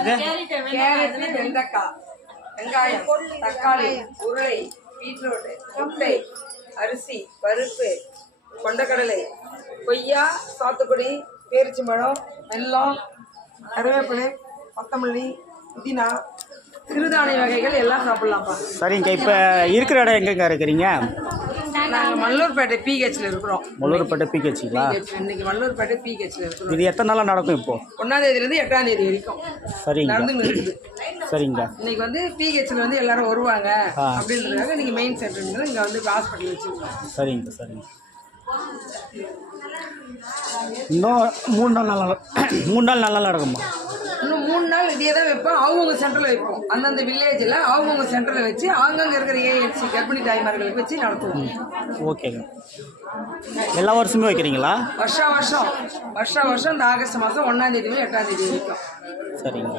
இது கேரட், வெண்டைக்காய், வெங்காயம், தக்காளி, உருளை, பீட்ரூட், முட்டை, அரிசி, பருப்பு, கொண்டக்கடலை, கொய்யா, சாத்துக்குடி, பேரிச்சம்பழம், வெல்லம், கருவேப்பிலை, கொத்தமல்லி, புதினா, சிறுதானிய வகைகள் எல்லாம் சாப்பிடலாம்ப்பா. சரிங்க. இப்போ இருக்கிற இடம் எங்கெங்க இருக்கிறீங்க? நாங்கள் மல்லூர்பேட்டை பிஹெச்ல இருக்கிறோம். மல்லூர்பேட்டை பிஹெச்சுங்களா? இன்னைக்கு மல்லூர்பேட்டை பிஹெச்ல இருக்கிறோம். இது எத்தனை நாளாக நடக்கும் இப்போ? 1ஆம் தேதியிலேருந்து 8ஆம் தேதி வரைக்கும் சரிங்க நடந்துன்னு இருக்குது. சரிங்க. இன்னைக்கு வந்து பிஹெச்ல வந்து எல்லாரும் வருவாங்க அப்படின்றதுக்காக இன்னைக்கு மெயின் சென்டர் இங்கே வந்து ஹாஸ்பிட்டல் வச்சுருக்கோம். சரிங்க சரிங்க. இன்னும் 3 நாள் 3 நாள் நல்லா நடக்குமா? இன்னும் 3 நாள் இதே தான் வைப்போம். அவங்கவுங்க சென்டரில் வைப்போம். அந்தந்த வில்லேஜில் அவங்கவுங்க சென்டரில் வச்சு அங்கங்கே இருக்கிற ஏஎன்சி கர்ப்பிணி தாய்மார்களுக்கு வச்சு நடத்துவோம். ஓகேங்க. எல்லா வருஷமே வைக்கிறீங்களா? வருஷம் இந்த ஆகஸ்ட் மாதம் 1ஆம் தேதி 8ஆம் தேதி வரைக்கும். சரிங்க.